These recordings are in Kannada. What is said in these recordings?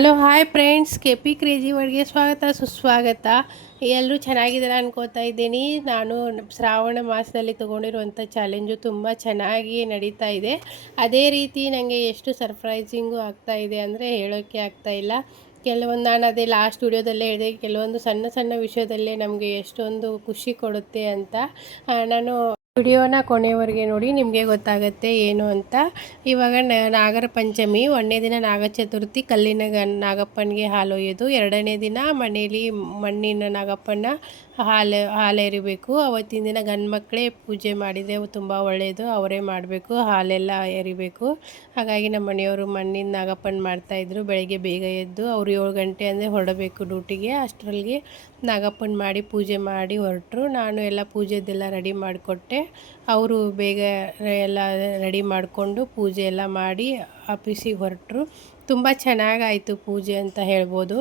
Hello, hi friends. K P crazy ಒಳಗೆ ಸ್ವಾಗತ, ಸುಸ್ವಾಗತ. ಎಲ್ಲರೂ ಚೆನ್ನಾಗಿದ್ದಾರೆ ಅನ್ಕೋತಾ ಇದ್ದೀನಿ. ನಾನು ಶ್ರಾವಣ ಮಾಸದಲ್ಲಿ ತೊಗೊಂಡಿರುವಂಥ ಚಾಲೆಂಜು ತುಂಬ ಚೆನ್ನಾಗಿ ನಡೀತಾ ಇದೆ. ಅದೇ ರೀತಿ ನನಗೆ ಎಷ್ಟು ಸರ್ಪ್ರೈಸಿಂಗು ಆಗ್ತಾ ಇದೆ ಅಂದರೆ ಹೇಳೋಕ್ಕೆ ಆಗ್ತಾ ಇಲ್ಲ. ಕೆಲವೊಂದು ನಾನು ಅದೇ ಲಾಸ್ಟ್ ವಿಡಿಯೋದಲ್ಲೇ ಹೇಳಿದೆ, ಕೆಲವೊಂದು ಸಣ್ಣ ಸಣ್ಣ ವಿಷಯದಲ್ಲೇ ನಮಗೆ ಎಷ್ಟೊಂದು ಖುಷಿ ಕೊಡುತ್ತೆ ಅಂತ. ನಾನು ವಿಡಿಯೋನ ಕೊನೆಯವರೆಗೆ ನೋಡಿ ನಿಮಗೆ ಗೊತ್ತಾಗುತ್ತೆ ಏನು ಅಂತ. ಇವಾಗ ನಾಗರ ಪಂಚಮಿ, ಒಂದನೇ ದಿನ ನಾಗ ಚತುರ್ಥಿ, ಕಲ್ಲಿನ ನಾಗಪ್ಪನಿಗೆ ಹಾಲು ಒಯ್ಯೋದು. ಎರಡನೇ ದಿನ ಮನೆಯಲ್ಲಿ ಮಣ್ಣಿನ ನಾಗಪ್ಪನ ಹಾಲು ಹಾಲು ಎರಿಬೇಕು. ಅವತ್ತಿನ ದಿನ ಗಂಡು ಮಕ್ಕಳೇ ಪೂಜೆ ಮಾಡಿದೆ ತುಂಬ ಒಳ್ಳೆಯದು ಅವರೇ ಮಾಡಬೇಕು, ಹಾಲೆಲ್ಲ ಎರಿಬೇಕು. ಹಾಗಾಗಿ ನಮ್ಮ ಮನೆಯವರು ಮಣ್ಣಿನ ನಾಗಪ್ಪನ ಮಾಡ್ತಾಯಿದ್ರು ಬೆಳಗ್ಗೆ ಬೇಗ ಎದ್ದು ಅವರು ಏಳು ಗಂಟೆ ಅಂದರೆ ಹೊರಡಬೇಕು ಡ್ಯೂಟಿಗೆ. ಅಷ್ಟರಲ್ಲಿ ನಾಗಪ್ಪನ ಮಾಡಿ ಪೂಜೆ ಮಾಡಿ ಹೊರಟರು. ನಾನು ಎಲ್ಲ ಪೂಜೆದೆಲ್ಲ ರೆಡಿ ಮಾಡಿಕೊಟ್ಟೆ. ಅವರು ಬೇಗ ಎಲ್ಲ ರೆಡಿ ಮಾಡಿಕೊಂಡು ಪೂಜೆ ಎಲ್ಲ ಮಾಡಿ ಆಫೀಸಿಗೆ ಹೊರಟರು. ತುಂಬ ಚೆನ್ನಾಗಾಯಿತು ಪೂಜೆ ಅಂತ ಹೇಳ್ಬೋದು.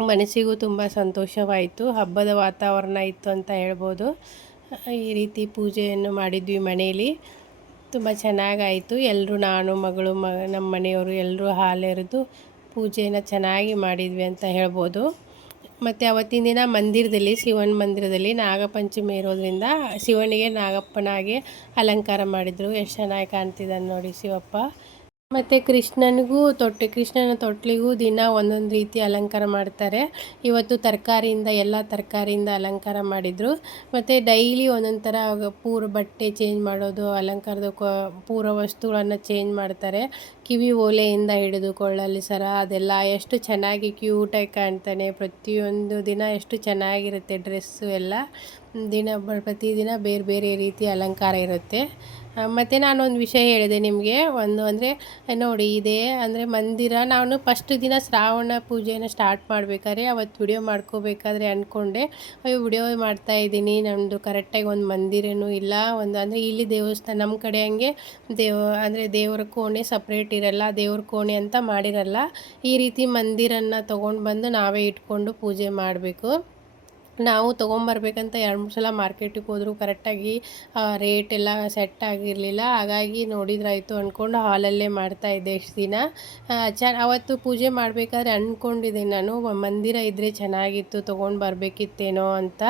ಮನಸ್ಸಿಗೂ ತುಂಬ ಸಂತೋಷವಾಯಿತು. ಹಬ್ಬದ ವಾತಾವರಣ ಇತ್ತು ಅಂತ ಹೇಳ್ಬೋದು. ಈ ರೀತಿ ಪೂಜೆಯನ್ನು ಮಾಡಿದ್ವಿ ಮನೆಯಲ್ಲಿ ತುಂಬ ಚೆನ್ನಾಗಾಯಿತು. ಎಲ್ಲರೂ ನಾನು, ಮಗಳು, ಮ, ನಮ್ಮ ಮನೆಯವರು ಎಲ್ಲರೂ ಹಾಲೆರೆದು ಪೂಜೆಯನ್ನು ಚೆನ್ನಾಗಿ ಮಾಡಿದ್ವಿ ಅಂತ ಹೇಳ್ಬೋದು. ಮತ್ತು ಅವತ್ತಿನ ದಿನ ಮಂದಿರದಲ್ಲಿ, ಶಿವನ ಮಂದಿರದಲ್ಲಿ ನಾಗಪಂಚಮಿ ಇರೋದ್ರಿಂದ ಶಿವನಿಗೆ ನಾಗಪ್ಪನಾಗೆ ಅಲಂಕಾರ ಮಾಡಿದರು. ಎಷ್ಟು ಚೆನ್ನಾಗಿ ಕಾಣ್ತಿದ್ದಾನೆ ನೋಡಿ ಶಿವಪ್ಪ. ಮತ್ತು ಕೃಷ್ಣನಿಗೂ ತೊಟ್ಟೆ, ಕೃಷ್ಣನ ತೊಟ್ಲಿಗೂ ದಿನ ಒಂದೊಂದು ರೀತಿ ಅಲಂಕಾರ ಮಾಡ್ತಾರೆ. ಇವತ್ತು ತರಕಾರಿಯಿಂದ, ಎಲ್ಲ ತರಕಾರಿಯಿಂದ ಅಲಂಕಾರ ಮಾಡಿದರು. ಮತ್ತು ಡೈಲಿ ಒಂದೊಂದು ಥರ ಪೂರ ಬಟ್ಟೆ ಚೇಂಜ್ ಮಾಡೋದು, ಅಲಂಕಾರದ ಪೂರ ವಸ್ತುಗಳನ್ನು ಚೇಂಜ್ ಮಾಡ್ತಾರೆ. ಕಿವಿ ಓಲೆಯಿಂದ ಹಿಡಿದು ಕೊಳ್ಳಲ್ಲಿ ಸರ, ಅದೆಲ್ಲ ಎಷ್ಟು ಚೆನ್ನಾಗಿ ಕ್ಯೂಟಾಗಿ ಕಾಣ್ತಾನೆ. ಪ್ರತಿಯೊಂದು ದಿನ ಎಷ್ಟು ಚೆನ್ನಾಗಿರುತ್ತೆ ಡ್ರೆಸ್ಸು ಎಲ್ಲ. ದಿನ ಪ್ರತಿದಿನ ಬೇರೆ ಬೇರೆ ರೀತಿ ಅಲಂಕಾರ ಇರುತ್ತೆ. ಮತ್ತು ನಾನೊಂದು ವಿಷಯ ಹೇಳಿದೆ ನಿಮಗೆ. ಒಂದು ಅಂದರೆ, ನೋಡಿ ಇದೆ, ಅಂದರೆ ಮಂದಿರ, ನಾನು ಫಸ್ಟ್ ದಿನ ಶ್ರಾವಣ ಪೂಜೆನ ಸ್ಟಾರ್ಟ್ ಮಾಡಬೇಕಾದ್ರೆ, ಅವತ್ತು ವಿಡಿಯೋ ಮಾಡ್ಕೋಬೇಕಾದ್ರೆ ಅಂದ್ಕೊಂಡೆ ಅಯ್ಯೋ ವಿಡಿಯೋ ಮಾಡ್ತಾ ಇದ್ದೀನಿ ನಮ್ಮದು ಕರೆಕ್ಟಾಗಿ ಒಂದು ಮಂದಿರನೂ ಇಲ್ಲ. ಒಂದು ಅಂದರೆ ಇಲ್ಲಿ ದೇವಸ್ಥಾನ ನಮ್ಮ ಕಡೆ ಹಂಗೆ ದೇವ, ಅಂದರೆ ದೇವರ ಕೋಣೆ ಸಪ್ರೇಟ್ ಇರಲ್ಲ, ದೇವ್ರ ಕೋಣೆ ಅಂತ ಮಾಡಿರಲ್ಲ. ಈ ರೀತಿ ಮಂದಿರನ್ನು ತೊಗೊಂಡು ಬಂದು ನಾವೇ ಇಟ್ಕೊಂಡು ಪೂಜೆ ಮಾಡಬೇಕು. ನಾವು ತೊಗೊಂಬರ್ಬೇಕಂತ ಎರಡು ಮೂರು ಸಲ ಮಾರ್ಕೆಟಿಗೆ ಹೋದರೂ ಕರೆಕ್ಟಾಗಿ ರೇಟ್ ಎಲ್ಲ ಸೆಟ್ ಆಗಿರಲಿಲ್ಲ. ಹಾಗಾಗಿ ನೋಡಿದ್ರಾಯಿತು ಅಂದ್ಕೊಂಡು ಹಾಲಲ್ಲೇ ಮಾಡ್ತಾಯಿದ್ದೆ ಎಷ್ಟು ದಿನ. ಚ, ಅವತ್ತು ಪೂಜೆ ಮಾಡಬೇಕಾದ್ರೆ ಅಂದ್ಕೊಂಡಿದ್ದೆ ನಾನು. ಮಂದಿರ ಇದ್ದರೆ ಚೆನ್ನಾಗಿತ್ತು, ತೊಗೊಂಡು ಬರಬೇಕಿತ್ತೇನೋ ಅಂತ.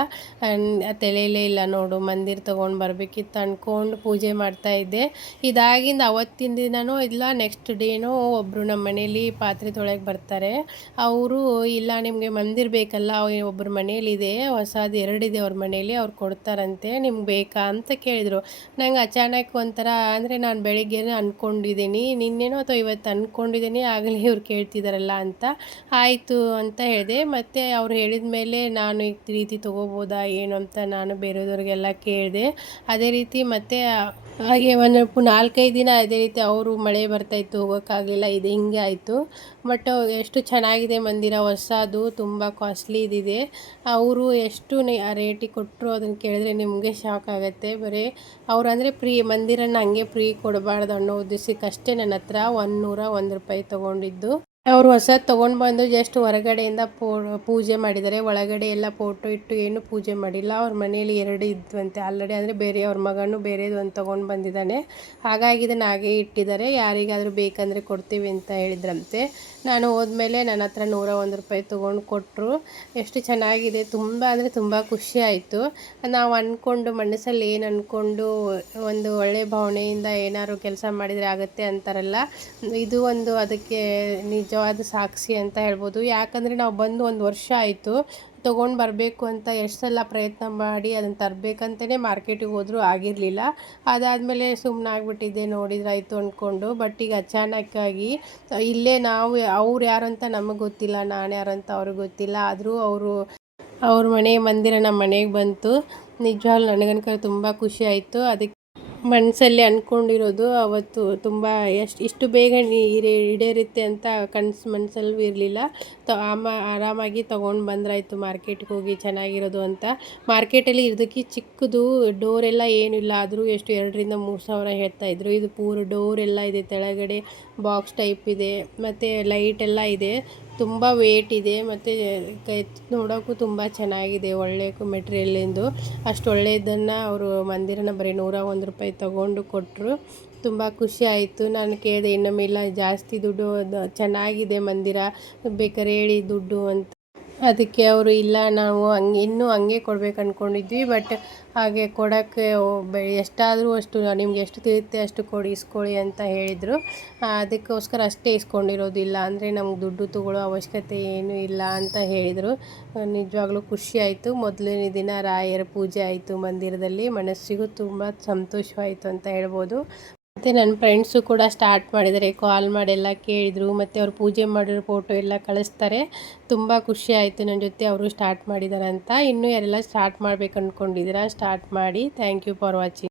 ತಲೆಯಲ್ಲೇ ಇಲ್ಲ ನೋಡು, ಮಂದಿರ ತೊಗೊಂಡು ಬರಬೇಕಿತ್ತು ಅಂದ್ಕೊಂಡು ಪೂಜೆ ಮಾಡ್ತಾಯಿದ್ದೆ ಇದಾಗಿಂದ ಅವತ್ತಿನ ದಿನವೂ ಇಲ್ಲ, ನೆಕ್ಸ್ಟ್ ಡೇನೂ ಒಬ್ಬರು ನಮ್ಮ ಮನೇಲಿ ಪಾತ್ರೆ ತೊಳೆಗೆ ಬರ್ತಾರೆ. ಅವರು, ಇಲ್ಲ, ನಿಮಗೆ ಮಂದಿರ ಬೇಕಲ್ಲ, ಒಬ್ಬರು ಮನೇಲಿದೆ. ಹೊಸದು ಎರಡಿದೆ ಅವ್ರ ಮನೇಲಿ ಅವ್ರು ಕೊಡ್ತಾರಂತೆ, ನಿಮ್ಗೆ ಬೇಕಾ ಅಂತ ಕೇಳಿದರು. ನಂಗೆ ಅಚಾನಕ್ ಒಂಥರ, ಅಂದರೆ ನಾನು ಬೆಳಿಗ್ಗೆನೇ ಅಂದ್ಕೊಂಡಿದ್ದೀನಿ ನಿನ್ನೇನೋ ಅಥವಾ ಇವತ್ತು ಅಂದ್ಕೊಂಡಿದ್ದೀನಿ ಆಗಲೇ ಇವ್ರು ಕೇಳ್ತಿದ್ದಾರಲ್ಲ ಅಂತ. ಆಯಿತು ಅಂತ ಹೇಳಿದೆ, ಮತ್ತು ಅವ್ರು ಹೇಳಿದ ಮೇಲೆ ನಾನು ಈ ರೀತಿ ತೊಗೋಬೋದಾ, ಏನು ಅಂತ ನಾನು ಬೇರೆಯವ್ರಿಗೆಲ್ಲ ಕೇಳಿದೆ. ಅದೇ ರೀತಿ ಮತ್ತು, ಹಾಗೆ ಒಂದು ನಾಲ್ಕೈದು ದಿನ ಅದೇ ರೀತಿ ಅವರು ಮಳೆ ಬರ್ತಾಯಿತ್ತು ಹೋಗೋಕ್ಕಾಗಲಿಲ್ಲ, ಇದು ಹಿಂಗೆ ಆಯಿತು. ಬಟ್, ಎಷ್ಟು ಚೆನ್ನಾಗಿದೆ ಮಂದಿರ, ಹೊಸದು ತುಂಬ ಕಾಸ್ಟ್ಲಿ ಇದಿದೆ. ಅವರು ಎಷ್ಟು ರೇಟಿಗೆ ಕೊಟ್ಟರು ಅದನ್ನು ಕೇಳಿದ್ರೆ ನಿಮಗೆ ಶಾಕ್ ಆಗುತ್ತೆ. ಬರೀ ಅವ್ರು ಅಂದರೆ ಫ್ರೀ ಮಂದಿರನ ಹಂಗೆ ಫ್ರೀ ಕೊಡಬಾರ್ದು ಅನ್ನೋ ಉದ್ದೇಶಕ್ಕಷ್ಟೇ ನನ್ನ ಹತ್ರ ಒಂದು ನೂರ ಒಂದು ರೂಪಾಯಿ ತೊಗೊಂಡಿದ್ದು. ಅವರು ಹೊಸ ತೊಗೊಂಡು ಬಂದು ಜಸ್ಟ್ ಹೊರಗಡೆಯಿಂದ ಪೋ ಪೂಜೆ ಮಾಡಿದ್ದಾರೆ ಒಳಗಡೆ ಎಲ್ಲ ಫೋಟೋ ಇಟ್ಟು ಏನು ಪೂಜೆ ಮಾಡಿಲ್ಲ. ಅವ್ರ ಮನೇಲಿ ಎರಡು ಇದ್ವಂತೆ. ಆಲ್ರೆಡಿ ಅಂದರೆ ಬೇರೆ ಅವ್ರ ಮಗನೂ ಬೇರೆದು ಒಂದು ತೊಗೊಂಡು ಬಂದಿದ್ದಾನೆ. ಹಾಗಾಗಿ ಇದನ್ನು ಹಾಗೆ ಇಟ್ಟಿದ್ದಾರೆ ಯಾರಿಗಾದರೂ ಬೇಕಂದರೆ ಕೊಡ್ತೀವಿ ಅಂತ ಹೇಳಿದ್ರಂತೆ. ನಾನು ಹೋದ್ಮೇಲೆ ನನ್ನ ಹತ್ರ ನೂರ ಒಂದು ರೂಪಾಯಿ ತೊಗೊಂಡು ಕೊಟ್ಟರು ಎಷ್ಟು ಚೆನ್ನಾಗಿದೆ. ತುಂಬ ಅಂದರೆ ತುಂಬ ಖುಷಿ ಆಯಿತು. ನಾವು ಅಂದ್ಕೊಂಡು ಮನಸ್ಸಲ್ಲಿ ಏನು ಅಂದ್ಕೊಂಡು ಒಂದು ಒಳ್ಳೆ ಭಾವನೆಯಿಂದ ಏನಾದ್ರು ಕೆಲಸ ಮಾಡಿದರೆ ಆಗುತ್ತೆ ಅಂತಾರಲ್ಲ. ಇದು ಒಂದು ಅದಕ್ಕೆ ನಿಜವಾದ ಸಾಕ್ಷಿ ಅಂತ ಹೇಳ್ಬೋದು. ಯಾಕಂದರೆ ನಾವು ಬಂದು ಒಂದು ವರ್ಷ ಆಯಿತು, ತೊಗೊಂಡು ಬರಬೇಕು ಅಂತ ಎಷ್ಟು ಸಲ ಪ್ರಯತ್ನ ಮಾಡಿ ಅದನ್ನು ತರಬೇಕಂತಲೇ ಮಾರ್ಕೆಟಿಗೆ ಹೋದರೂ ಆಗಿರಲಿಲ್ಲ. ಅದಾದಮೇಲೆ ಸುಮ್ಮನೆ ಆಗಿಬಿಟ್ಟಿದ್ದೆ ನೋಡಿದ್ರಾಯ್ತು ಅಂದ್ಕೊಂಡು ಬಟ್ ಈಗ ಅಚಾನಕ್ಕಾಗಿ ಇಲ್ಲೇ ನಾವು ಅವ್ರು ಯಾರು ಅಂತ ನಮಗೆ ಗೊತ್ತಿಲ್ಲ, ನಾನು ಯಾರು ಅಂತ ಅವ್ರಿಗೆ ಗೊತ್ತಿಲ್ಲ. ಆದರೂ ಅವರು, ಅವ್ರ ಮನೆ ಮಂದಿರ ನಮ್ಮ ಮನೆಗೆ ಬಂತು. ನಿಜವಾಗ್ಲೂ ನನಗನ್ಕ ತುಂಬ ಖುಷಿ ಆಯಿತು. ಅದಕ್ಕೆ ಮನಸ್ಸಲ್ಲಿ ಅಂದ್ಕೊಂಡಿರೋದು ಅವತ್ತು ತುಂಬ ಎಷ್ಟು ಇಷ್ಟು ಬೇಗ ನೀ ಈಡೇ- ಈಡೇರುತ್ತೆ ಅಂತ ಕನಸು ಮನಸ್ಸಲ್ಲೂ ಇರಲಿಲ್ಲ. ತ ಆಮ ಆರಾಮಾಗಿ ತೊಗೊಂಡು ಬಂದ್ರಾಯಿತು ಮಾರ್ಕೆಟ್ಗೆ ಹೋಗಿ ಚೆನ್ನಾಗಿರೋದು ಅಂತ. ಮಾರ್ಕೆಟಲ್ಲಿ ಇದಕ್ಕೆ ಚಿಕ್ಕದು ಡೋರ್ ಎಲ್ಲ ಏನಿಲ್ಲ. ಆದರೂ ಎಷ್ಟು ಎರಡರಿಂದ ಮೂರು ಸಾವಿರ ಹೇಳ್ತಾಯಿದ್ರು ಇದು ಪೂರ್ ಡೋರ್ ಎಲ್ಲ ಇದೆ. ಕೆಳಗಡೆ ಬಾಕ್ಸ್ ಟೈಪ್ ಇದೆ, ಮತ್ತು ಲೈಟ್ ಎಲ್ಲ ಇದೆ. ತುಂಬ ವೇಟ್ ಇದೆ, ಮತ್ತು ಕೈ, ನೋಡೋಕ್ಕೂ ತುಂಬ ಚೆನ್ನಾಗಿದೆ ಒಳ್ಳೆ ಮೆಟೀರಿಯಲಿಂದು ಅಷ್ಟು ಒಳ್ಳೆಯದನ್ನು ಅವರು ಮಂದಿರನ ಬರೀ ನೂರ ಒಂದು ರೂಪಾಯಿ ತೊಗೊಂಡು ಕೊಟ್ಟರು ತುಂಬ ಖುಷಿ ಆಯಿತು. ನಾನು ಕೇಳಿದೆ ಇನ್ನೊಮ್ಮೆಲ್ಲ ಜಾಸ್ತಿ ದುಡ್ಡು ಚೆನ್ನಾಗಿದೆ ಮಂದಿರ ಬೇಕಾದ್ರೆ ಹೇಳಿ ದುಡ್ಡು ಅಂತ. ಅದಕ್ಕೆ ಅವರು, ಇಲ್ಲ, ನಾವು ಹಂಗೆ, ಇನ್ನೂ ಹಂಗೆ ಕೊಡ್ಬೇಕು ಅಂದ್ಕೊಂಡಿದ್ವಿ ಬಟ್ ಹಾಗೆ ಕೊಡೋಕ್ಕೆ ಎಷ್ಟಾದರೂ ಅಷ್ಟು, ನಿಮ್ಗೆ ಎಷ್ಟು ತಿಳಿಯುತ್ತೆ ಅಷ್ಟು ಕೊಡಿ, ಇಸ್ಕೊಳ್ಳಿ ಅಂತ ಹೇಳಿದರು. ಅದಕ್ಕೋಸ್ಕರ ಅಷ್ಟೇ ಇಸ್ಕೊಂಡಿರೋದಿಲ್ಲ ಅಂದರೆ ನಮ್ಗೆ ದುಡ್ಡು ತಗೊಳ್ಳೋ ಅವಶ್ಯಕತೆ ಏನೂ ಇಲ್ಲ ಅಂತ ಹೇಳಿದರು. ನಿಜವಾಗ್ಲೂ ಖುಷಿ ಆಯಿತು. ಮೊದಲನೇ ದಿನ ರಾಯರ ಪೂಜೆ ಆಯಿತು ಮಂದಿರದಲ್ಲಿ. ಮನಸ್ಸಿಗೂ ತುಂಬ ಸಂತೋಷವಾಯಿತು ಅಂತ ಹೇಳ್ಬೋದು. ಮತ್ತು ನನ್ನ ಫ್ರೆಂಡ್ಸು ಕೂಡ ಸ್ಟಾರ್ಟ್ ಮಾಡಿದ್ದಾರೆ. ಕಾಲ್ ಮಾಡೆಲ್ಲ ಕೇಳಿದರು, ಮತ್ತು ಅವ್ರು ಪೂಜೆ ಮಾಡಿರೋ ಫೋಟೋ ಎಲ್ಲ ಕಳಿಸ್ತಾರೆ. ತುಂಬ ಖುಷಿ ಆಯಿತು ನನ್ನ ಜೊತೆ ಅವರು ಸ್ಟಾರ್ಟ್ ಮಾಡಿದ್ದಾರೆ ಅಂತ ಇನ್ನೂ ಯಾರೆಲ್ಲ ಸ್ಟಾರ್ಟ್ ಮಾಡ್ಬೇಕು ಅಂದ್ಕೊಂಡಿದ್ದೀರಾ ಸ್ಟಾರ್ಟ್ ಮಾಡಿ. Thank you for watching.